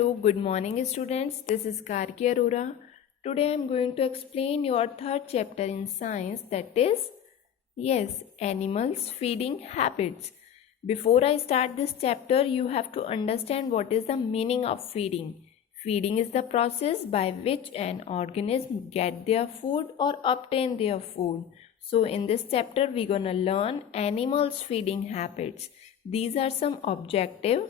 Hello, good morning, students. This is Karki Arora. Today I am going to explain your third chapter in science, that is, yes, animals feeding habits. Before I start this chapter, you have to understand what is the meaning of feeding. Feeding is the process by which an organism get their food or obtain their food. So in this chapter, we're gonna learn animals feeding habits. These are some objective.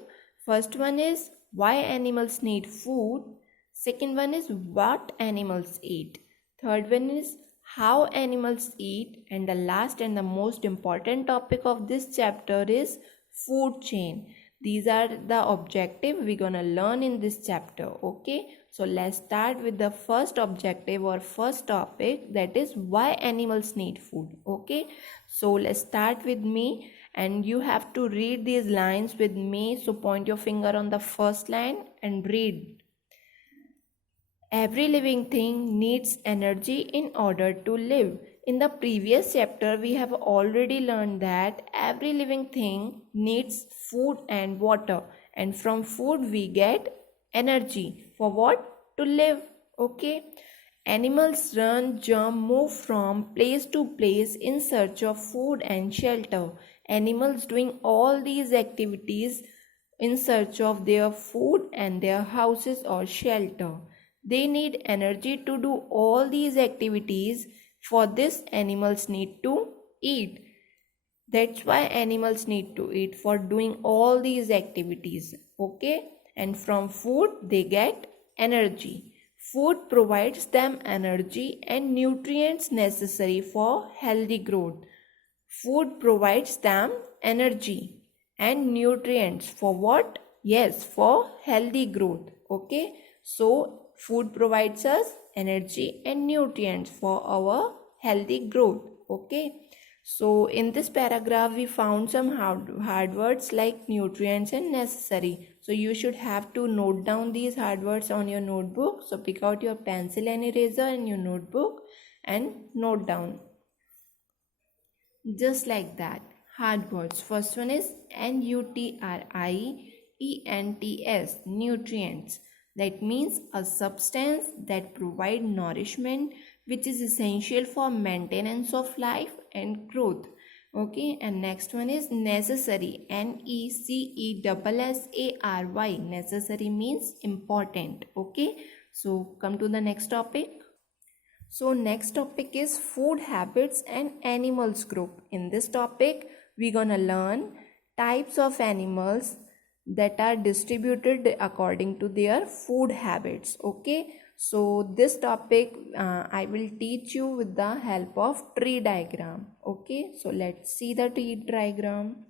First one is why animals need food. Second one is what animals eat. Third one is how animals eat. And the last and the most important topic of this chapter is food chain. These are the objective we're gonna learn in this chapter. Okay, so let's start with the first objective or first topic, that is why animals need food. Okay, so let's start with me and you have to read these lines with me. So point your finger on the first line and read. Every living thing needs energy in order to live. In the previous chapter, we have already learned that every living thing needs food and water, and from food we get energy. For what? To live. Okay. Animals run, jump, move from place to place in search of food and shelter. Animals doing all these activities in search of their food and their houses or shelter. They need energy to do all these activities. For this, animals need to eat. That's why animals need to eat, for doing all these activities. Okay, and from food they get energy. Food provides them energy and nutrients necessary for healthy growth. Food provides them energy and nutrients for what? Yes, for healthy growth. Okay, so food provides us energy and nutrients for our healthy growth. Okay, so in this paragraph we found some hard words like nutrients and necessary. So you should have to note down these hard words on your notebook. So pick out your pencil and eraser in your notebook and note down. Just like that. Hard words. First one is nutrients, nutrients. That means a substance that provide nourishment which is essential for maintenance of life and growth. Okay, and next one is necessary, necessary. Necessary means important. Okay, so come to the next topic. So next topic is food habits and animals group. In this topic, we're gonna learn types of animals that are distributed according to their food habits. Okay, so this topic I will teach you with the help of tree diagram. Okay, so let's see the tree diagram.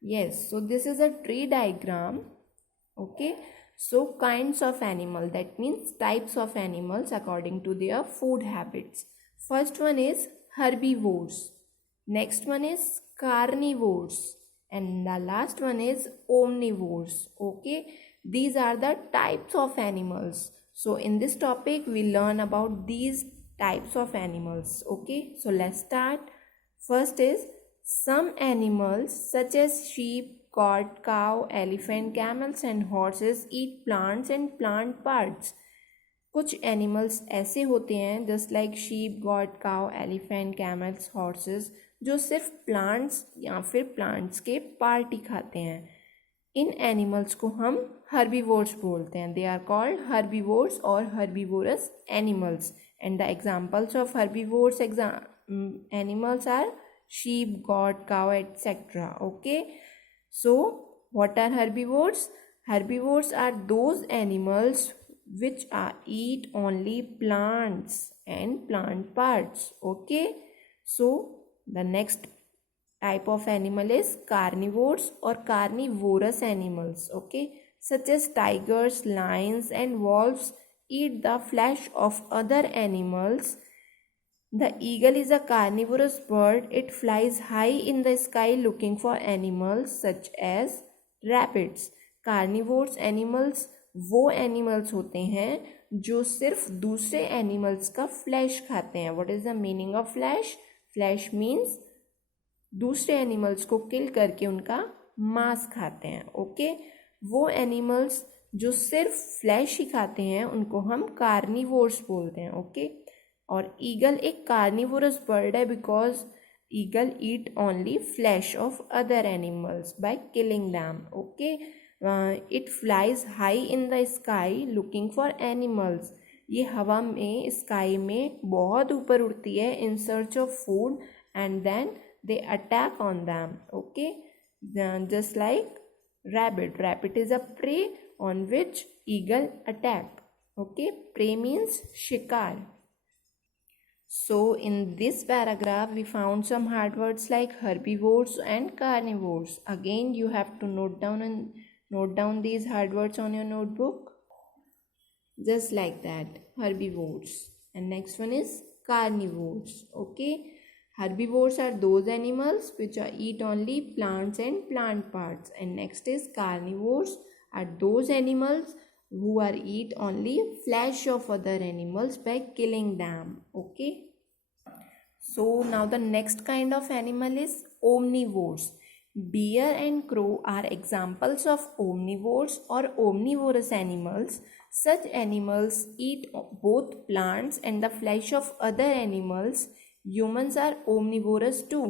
Yes, so this is a tree diagram. Okay, so kinds of animal, that means types of animals according to their food habits. First one is herbivores, next one is carnivores, and the last one is omnivores. Okay, these are the types of animals. So in this topic we learn about these types of animals. Okay, so let's start. First is some animals such as sheep, goat, cow, elephant, camels and horses eat plants and plant parts. कुछ animals ऐसे होते हैं just like sheep, got, काव, elephant, camels, horses, जो सिर्फ plants या फिर plants के पार्ट ही खाते हैं. इन एनिमल्स को हम हर्बीवोर्स बोलते हैं. दे आर कॉल्ड हर्बीवोर्स और herbivorous animals. And the examples of herbivores animals are sheep, goat, cow, etc. Okay, so what are herbivores? Herbivores are those animals which eat only plants and plant parts. Okay, so the next type of animal is carnivores or carnivorous animals. Okay, such as tigers, lions and wolves eat the flesh of other animals. The eagle is a carnivorous bird. It flies high in the sky looking for animals such as rabbits. Carnivores animals वो animals होते हैं जो सिर्फ दूसरे animals का flash खाते हैं. What is the meaning of flash? Flash means दूसरे एनिमल्स को किल करके उनका मांस खाते हैं. ओके, वो एनिमल्स जो सिर्फ फ्लैश ही खाते हैं उनको हम कार्निवोर्स बोलते हैं, ओके। और ईगल एक कार्निवोरस बर्ड है because eagle eat only flesh of other animals by killing them, okay. It flies high in the sky looking for animals. ये हवा में, स्काई में बहुत ऊपर उड़ती है in search of food and then they attack on them, okay. Just like rabbit is a prey on which eagle attack, okay. Prey means shikar. So in this paragraph we found some hard words like herbivores and carnivores. Again you have to note down these hard words on your notebook, just like that, herbivores. And next one is carnivores, okay. Herbivores are those animals which eat only plants and plant parts. And next is carnivores are those animals who are eat only flesh of other animals by killing them, okay. So now the next kind of animal is omnivores. Bear and crow are examples of omnivores or omnivorous animals. Such animals eat both plants and the flesh of other animals. Humans are omnivorous too.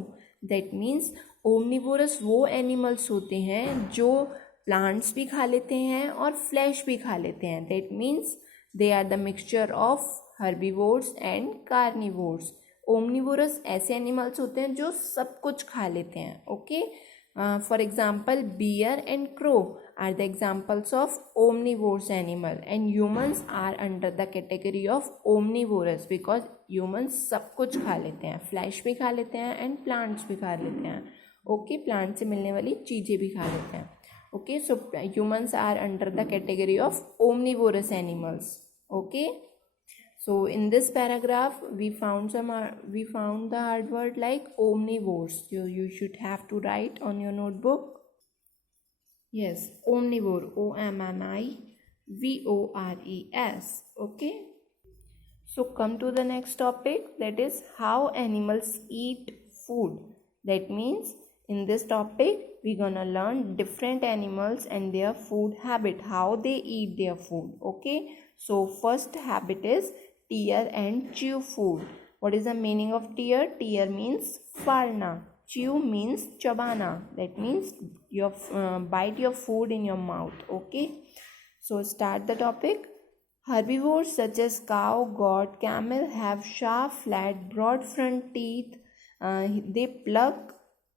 That means omnivorous वो animals होते हैं जो plants भी खा लेते हैं और flesh भी खा लेते हैं. That means they are the mixture of herbivores and carnivores. Omnivorous ऐसे animals होते हैं जो सब कुछ खा लेते हैं, okay. For example, bear and crow are the examples of omnivorous animal, and humans are under the category of omnivorous because humans सब कुछ खा लेते हैं, flesh भी खा लेते हैं and plants भी खा लेते हैं, okay. plant से मिलने वाली चीज़ें भी खा लेते हैं, okay. So humans are under the category of omnivorous animals, okay. So in this paragraph we found the hard word like omnivores. You should have to write on your notebook. Yes, omnivore, omnivores, okay. So come to the next topic, that is how animals eat food. That means in this topic we're gonna learn different animals and their food habit, how they eat their food, okay. So first habit is tear and chew food. What is the meaning of tear? Tear means फाड़ना. Chew means chabana. That means you bite your food in your mouth, okay. So start the topic. Herbivores such as cow, goat, camel have sharp, flat, broad front teeth. They pluck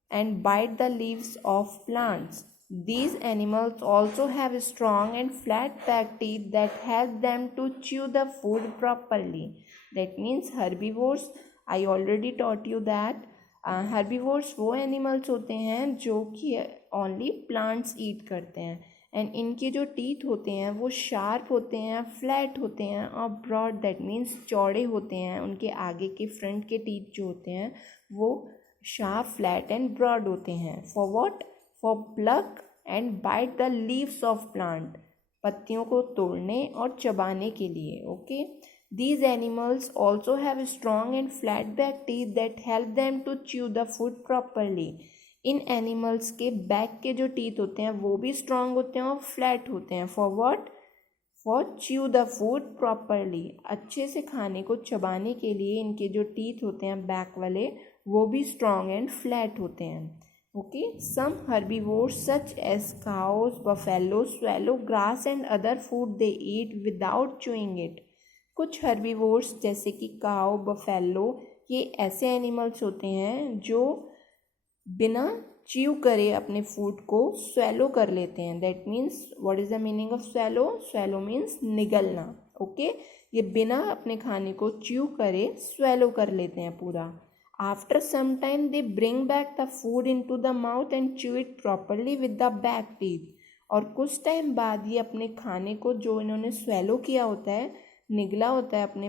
and bite the leaves of plants. These animals also have strong and flat back teeth that help them to chew the food properly. That means herbivores, I already taught you that herbivores वो animals होते हैं जो कि only plants eat करते हैं, and इनके जो teeth होते हैं वो sharp होते हैं, flat होते हैं और broad, that means चौड़े होते हैं. उनके आगे के front के teeth जो होते हैं वो sharp, flat and broad होते हैं. For what? For pluck and bite the leaves of plant. पत्तियों को तोड़ने और चबाने के लिए, okay. These animals also have strong and flat back teeth that help them to chew the food properly. In animals के back के जो teeth होते हैं वो भी strong होते हैं और flat होते हैं. For what? For chew the food properly. अच्छे से खाने को चबाने के लिए इनके जो teeth होते हैं back वाले वो भी strong and flat होते हैं, okay. Some herbivores such as cows, buffaloes swallow grass and other food they eat without chewing it. कुछ herbivores जैसे कि cow, buffalo, ये ऐसे animals होते हैं जो बिना chew करे अपने food को swallow कर लेते हैं. That means what is the meaning of swallow? Swallow means निगलना, okay. ये बिना अपने खाने को chew करे swallow कर लेते हैं पूरा. After some time they bring back the food into the mouth and chew it properly with the back teeth. और कुछ टाइम बाद ये अपने खाने को जो इन्होंने swallow किया होता है, निगला होता है अपने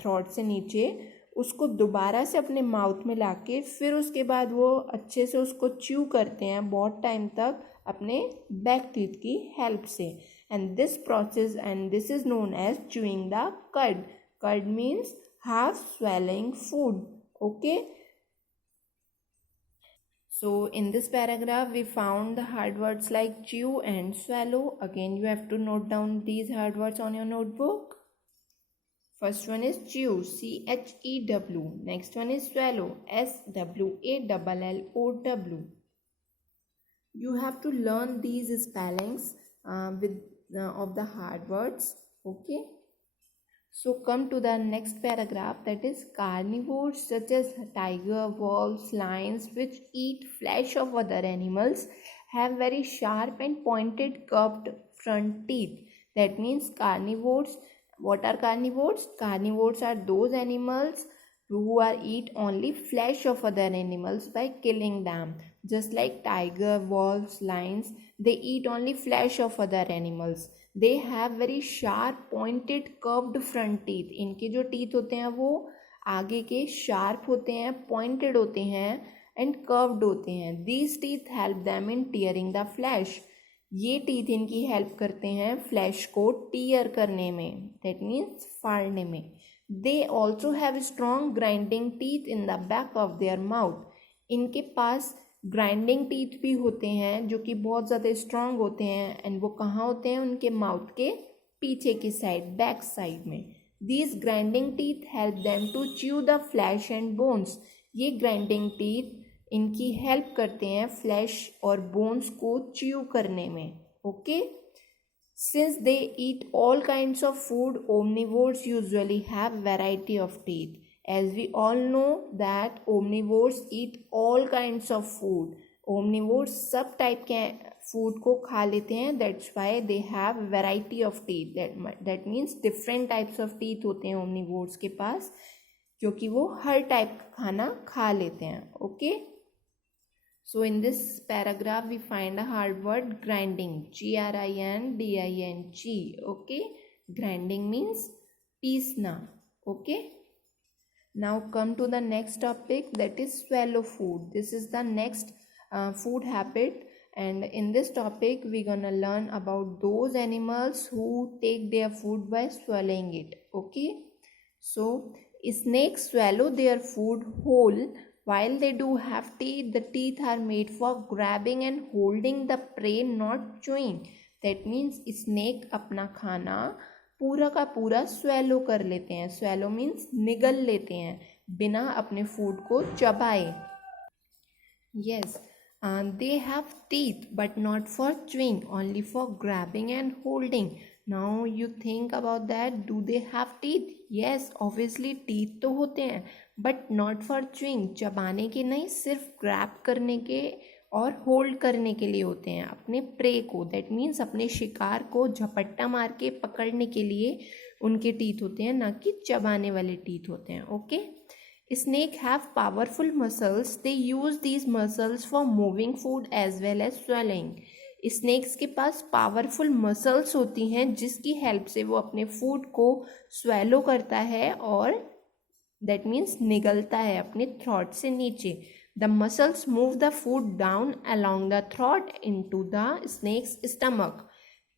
थ्रोट से नीचे, उसको दोबारा से अपने माउथ में लाके फिर उसके बाद वो अच्छे से उसको च्यू करते हैं बहुत टाइम तक अपने बैक टीथ की हेल्प से. And this process and this is known as chewing the curd. Curd means half swallowing food, okay. So in this paragraph we found the hard words like chew and swallow. Again you have to note down these hard words on your notebook. First one is chew, CHEW. Next one is swallow, SWALLOW. You have to learn these spellings of the hard words. Okay. So come to the next paragraph, that is carnivores such as tiger, wolves, lions, which eat flesh of other animals, have very sharp and pointed curved front teeth. That means carnivores. What are carnivores? Carnivores are those animals who are eat only flesh of other animals by killing them. Just like tiger, wolves, lions, they eat only flesh of other animals. They have very sharp pointed curved front teeth. इनके जो teeth होते हैं वो आगे के sharp होते हैं, pointed होते हैं एंड कर्व्ड होते हैं. These teeth help them in tearing the flash. ये टीथ इनकी हेल्प करते हैं फ्लैश को टीयर करने में, दैट मीन्स फाड़ने में. They also have strong grinding teeth in the back of their mouth. इनके पास ग्राइंडिंग टीथ भी होते हैं जो कि बहुत ज़्यादा स्ट्रांग होते हैं एंड वो कहाँ होते हैं? उनके माउथ के पीछे की साइड, बैक साइड में. These grinding teeth help them to chew the flesh and bones. ये ग्राइंडिंग टीथ इनकी हेल्प करते हैं फ्लैश और बोन्स को च्यू करने में. Okay. Since they eat all kinds of food, omnivores usually have variety of teeth. As we all know that omnivores eat all kinds of food. Omnivores सब type के food को खा लेते हैं. That's why they have variety of teeth. That means different types of teeth होते हैं omnivores के पास, क्योंकि वो हर टाइप का खाना खा लेते हैं. Okay. So in this paragraph we find a hard word grinding, GRINDING. Okay. Grinding means पीसना. Okay. Now come to the next topic, that is swallow food. This is the next food habit, and in this topic we're gonna learn about those animals who take their food by swallowing it. Okay. So snakes swallow their food whole. While they do have teeth, the teeth are made for grabbing and holding the prey, not chewing. That means snake अपना खाना पूरा का पूरा swallow कर लेते हैं. Swallow means निगल लेते हैं बिना अपने फूड को चबाए. Yes, they have teeth but not for chewing, only for grabbing and holding. Now you think about that. Do they have teeth? Yes, obviously teeth तो होते हैं, बट नॉट फॉर च्यूइंग, चबाने के नहीं, सिर्फ ग्रैब करने के और होल्ड करने के लिए होते हैं अपने प्रे को. दैट मीन्स अपने शिकार को झपट्टा मार के पकड़ने के लिए उनके टीथ होते हैं, ना कि चबाने वाले टीथ होते हैं. Okay. Snake have powerful muscles. They use these muscles for moving food as well as swallowing. Snakes के पास पावरफुल मसल्स होती हैं जिसकी हेल्प से वो अपने फूड को स्वेलो करता है और दैट मीन्स निगलता है अपने थ्रोट से नीचे. The muscles move the food down along the throat into the snake's stomach.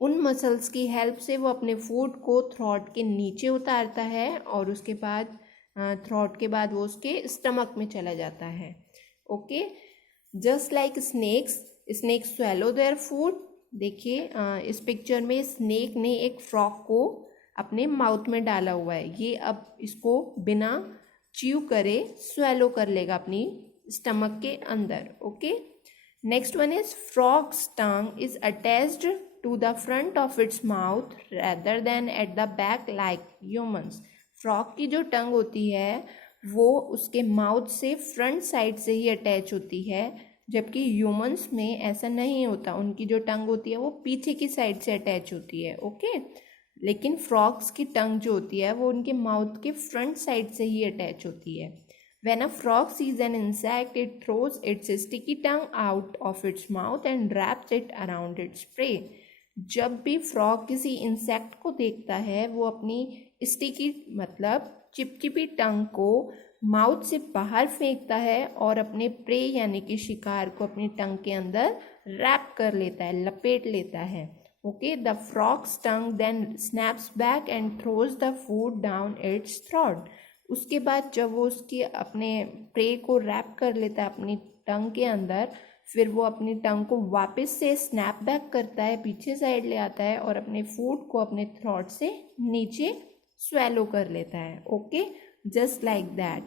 उन मसल्स की हेल्प से वो अपने फूड को थ्रोट के नीचे उतारता है और उसके बाद थ्रोट के बाद वो उसके स्टमक में चला जाता है. Okay. Just like snakes swallow their food. देखिए इस पिक्चर में स्नेक ने एक फ्रॉग को अपने माउथ में डाला हुआ है. ये अब इसको बिना च्यू करे स्वेलो कर लेगा अपनी स्टमक के अंदर. Okay. Next one is frog's tongue is attached to the front of its mouth rather than at the back like humans. Frog की जो टंग होती है वो उसके माउथ से फ्रंट साइड से ही अटैच होती है, जबकि ह्यूमंस में ऐसा नहीं होता. उनकी जो टंग होती है वो पीछे की साइड से अटैच होती है. ओके. लेकिन फ्रॉग्स की टंग जो होती है वो उनके माउथ के फ्रंट साइड से ही अटैच होती है. When a frog sees an insect, it throws its sticky tongue out of its mouth and wraps it around its prey. जब भी फ्रॉग किसी इंसेक्ट को देखता है वो अपनी स्टिकी मतलब चिपचिपी टंग को माउथ से बाहर फेंकता है और अपने प्रे यानी कि शिकार को अपनी टंग के अंदर रैप कर लेता है, लपेट लेता है. Okay. The frog's tongue then snaps back and throws the food down its throat. उसके बाद जब वो उसके अपने प्रे को रैप कर लेता है अपनी टंग के अंदर, फिर वो अपनी टंग को वापस से स्नैप बैक करता है, पीछे साइड ले आता है और अपने फूड को अपने थ्रोट से नीचे स्वेलो कर लेता है. Okay, just like that.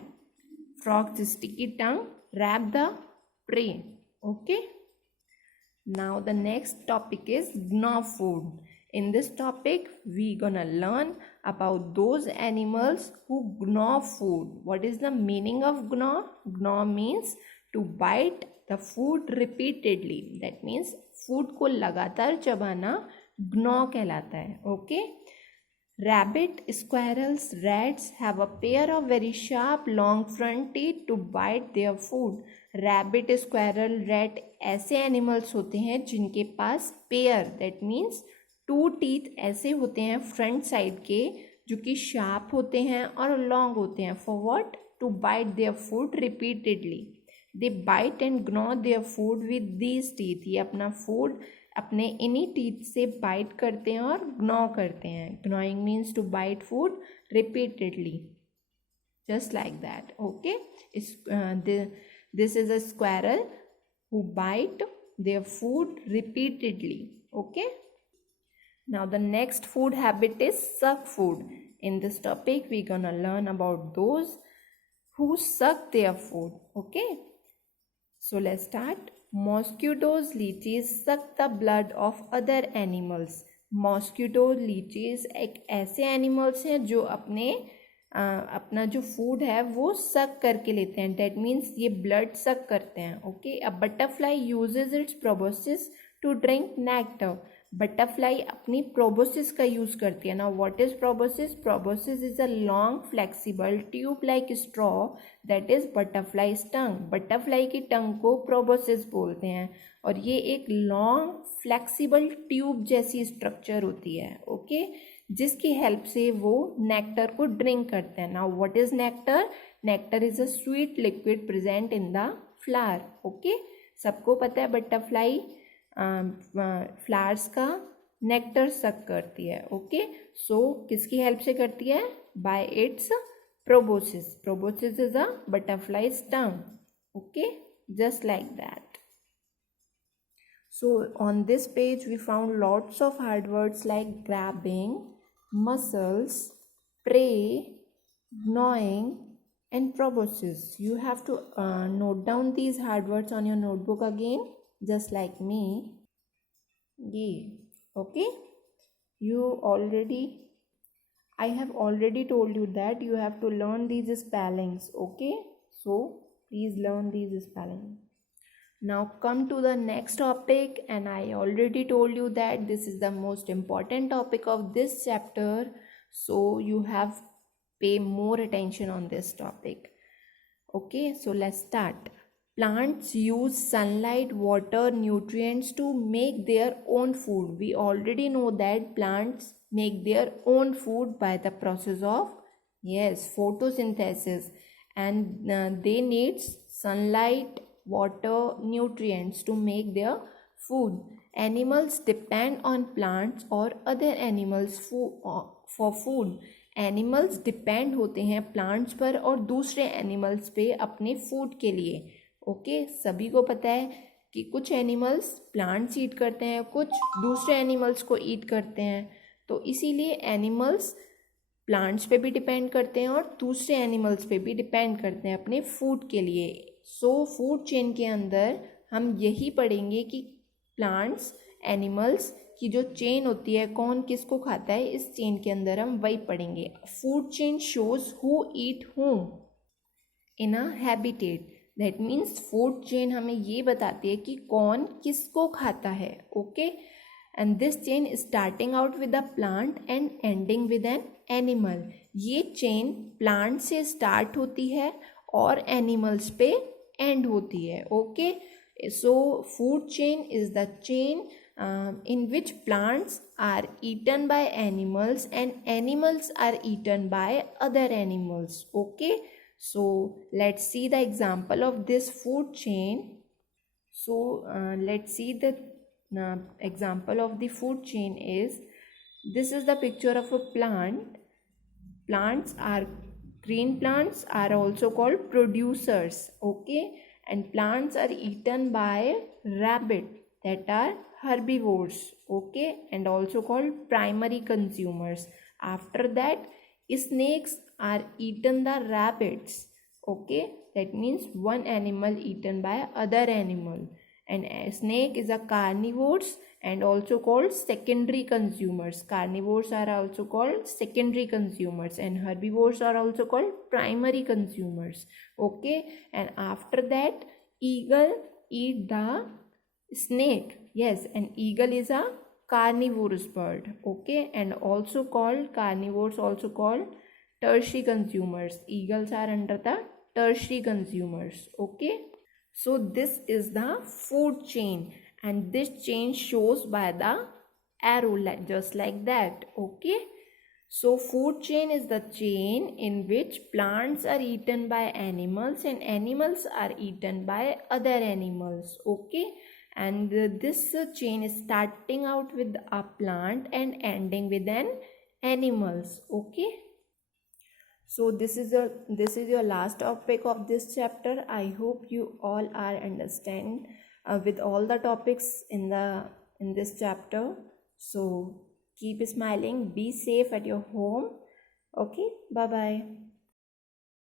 Frogs sticky tongue wrap the prey. Okay. Now the next topic is gnaw food. In this topic, we gonna learn about those animals who gnaw food. What is the meaning of gnaw? Gnaw means to bite the food repeatedly. That means food को लगातार चबाना gnaw कहलाता है. Okay. Rabbit, squirrels, rats have a pair of very sharp long front teeth to bite their food. Rabbit, squirrel, rat ऐसे animals होते हैं जिनके पास pair, that means 2 teeth ऐसे होते हैं फ्रंट साइड के जो कि शार्प होते हैं और लॉन्ग होते हैं. For what? To bite their food repeatedly. They bite and gnaw their food with these teeth. ये अपना फूड अपने इन्हीं टीथ से बाइट करते हैं और ग्नॉ करते हैं. Gnawing means to bite food repeatedly, just like that. Okay. This is a squirrel who bite their food repeatedly. Okay. Now the next food habit is suck food. In this topic, we're gonna learn about those who suck their food. Okay. So let's start. Mosquitoes, leeches suck the blood of other animals. Mosquitoes, leeches एक ऐसे animals हैं जो अपना जो food है वो सक करके लेते हैं. डेट मीन्स ये ब्लड सक करते हैं. Okay. A butterfly uses its proboscis to drink nectar. Butterfly अपनी प्रोबोसिस का यूज करती है. Now what is proboscis? Proboscis is a long flexible tube like straw that is butterfly tongue. Butterfly की tongue को proboscis बोलते हैं और ये एक लॉन्ग फ्लेक्सिबल ट्यूब जैसी स्ट्रक्चर होती है. ओके. जिसकी हेल्प से वो नेक्टर को ड्रिंक करते हैं. Now what is nectar? Nectar is a sweet liquid present in the flower. Okay. सबको पता है बटरफ्लाई फ्लावर्स का नेक्टर सक करती है. ओके. सो किसकी हेल्प से करती है? Bye it's proboscis. Proboscis is a butterfly tongue. Okay. Just like that. So on this page we found lots of hard words like grabbing, muscles, prey, gnawing and proboscis. You have to note down these hard words on your notebook again, just like me. Yeah. Okay. I have already told you that you have to learn these spellings. Okay. So please learn these spellings. Now come to the next topic, and I already told you that this is the most important topic of this chapter, so you have pay more attention on this topic. Okay, so let's start. Plants use sunlight, water, nutrients to make their own food. We already know that plants make their own food by the process of, yes, photosynthesis, and they need sunlight, water, nutrients to make their food. Animals depend on plants or other animals for food. Animals depend होते हैं plants पर और दूसरे animals पे अपने food के लिए. Okay. सभी को पता है कि कुछ animals plants eat करते हैं, कुछ दूसरे animals को eat करते हैं. तो इसीलिए animals plants पे भी depend करते हैं और दूसरे animals पे भी depend करते हैं अपने food के लिए. सो फूड चेन के अंदर हम यही पढ़ेंगे कि प्लांट्स, एनिमल्स की जो चेन होती है, कौन किसको खाता है, इस चेन के अंदर हम वही पढ़ेंगे. Food chain shows who eat whom in a habitat. That means food chain हमें ये बताती है कि कौन किसको खाता है. Okay. And this chain starting out with a plant and ending with an animal. ये चेन प्लांट से स्टार्ट होती है और एनिमल्स पे एंड होती है. Okay. So food chain is the chain in which plants are eaten by animals and animals are eaten by other animals. Okay, so let's see the example of this food chain. So let's see the example of the food chain is, this is the picture of a plant. Green plants are also called producers. Okay, and plants are eaten by rabbit, that are herbivores, okay, and also called primary consumers. After that, snakes are eaten the rabbits, okay, that means one animal eaten by other animal. And a snake is a carnivores and also called secondary consumers. Carnivores are also called secondary consumers and herbivores are also called primary consumers, okay. And after that, eagle eat the snake. Yes, an eagle is a carnivorous bird, okay, and also called carnivores, also called tertiary consumers. Eagles are under the tertiary consumers, okay. So this is the food chain, and this chain shows by the arrow, just like that, okay. So food chain is the chain in which plants are eaten by animals and animals are eaten by other animals, okay. And this chain is starting out with a plant and ending with an animals, okay. So this is your last topic of this chapter. I hope you all are understand with all the topics in this chapter. So keep smiling, be safe at your home. Okay, bye bye.